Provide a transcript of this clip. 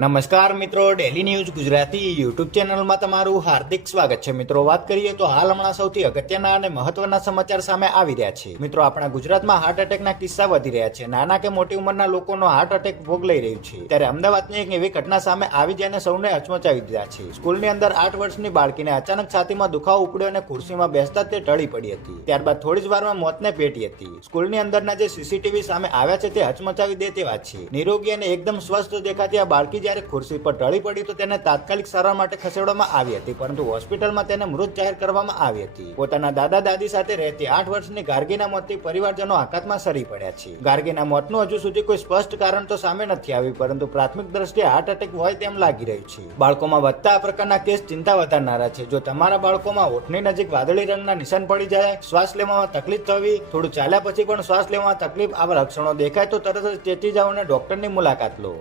નમસ્કાર મિત્રો, daily news Gujarati YouTube ચેનલમાં તમારું હાર્દિક સ્વાગત છે. મિત્રો, વાત કરીએ તો હાલ હમણાં સૌથી અગત્યના અને મહત્વના સમાચાર સામે આવી રહ્યા છે. મિત્રો, આપણા ગુજરાતમાં હાર્ટ એટેકના કિસ્સા વધી રહ્યા છે. નાના કે મોટી ઉંમરના લોકોનો હાર્ટ એટેક ભોગ લઈ રહ્યું છે. ત્યારે અમદાવાદની એક એવી ઘટના સામે આવી જેને સૌને હચમચાવી દીધા છે. સ્કૂલની અંદર 8 વર્ષની બાળકીને અચાનક છાતીમાં દુખાવો ઉપડ્યો અને ખુરશીમાં બેસતા તે ઢળી પડી હતી. ત્યારબાદ થોડી જ વારમાં મોતને ભેટી હતી. સ્કૂલની અંદરના જે સીસીટીવી સામે આવ્યા છે તે હચમચાવી દે તેવા છે. નિરોગી અને એકદમ સ્વસ્થ દેખાતી આ બાળકી જ્યારે ખુરશી પર ઢળી પડી તો તેને તાત્કાલિક સારવાર માટે ખસેડવામાં આવી હતી, પરંતુ હોસ્પિટલમાં તેને મૃત જાહેર કરવામાં આવી હતી. પોતાના દાદા દાદી સાથે રહેતી 8 વર્ષની ગાર્ગીના મોતથી પરિવારજનો આઘાતમાં સરી પડ્યા છે. ગાર્ગીના મોતનું હજુ સુધી કોઈ સ્પષ્ટ કારણ તો સામે નથી આવ્યું, પરંતુ પ્રાથમિક દ્રષ્ટિએ હાર્ટ એટેક હોય તેમ લાગી રહ્યું છે. બાળકોમાં વધતા આ પ્રકારના કેસ ચિંતા વધારનારા છે. જો તમારા બાળકોમાં હોઠની નજીક વાદળી રંગના નિશાન પડી જાય, શ્વાસ લેવામાં તકલીફ થવી, થોડું ચાલ્યા પછી પણ શ્વાસ લેવામાં તકલીફ, આવા લક્ષણો દેખાય તો તરત જ ચેતી જાઓ અને ડોક્ટરની મુલાકાત લો.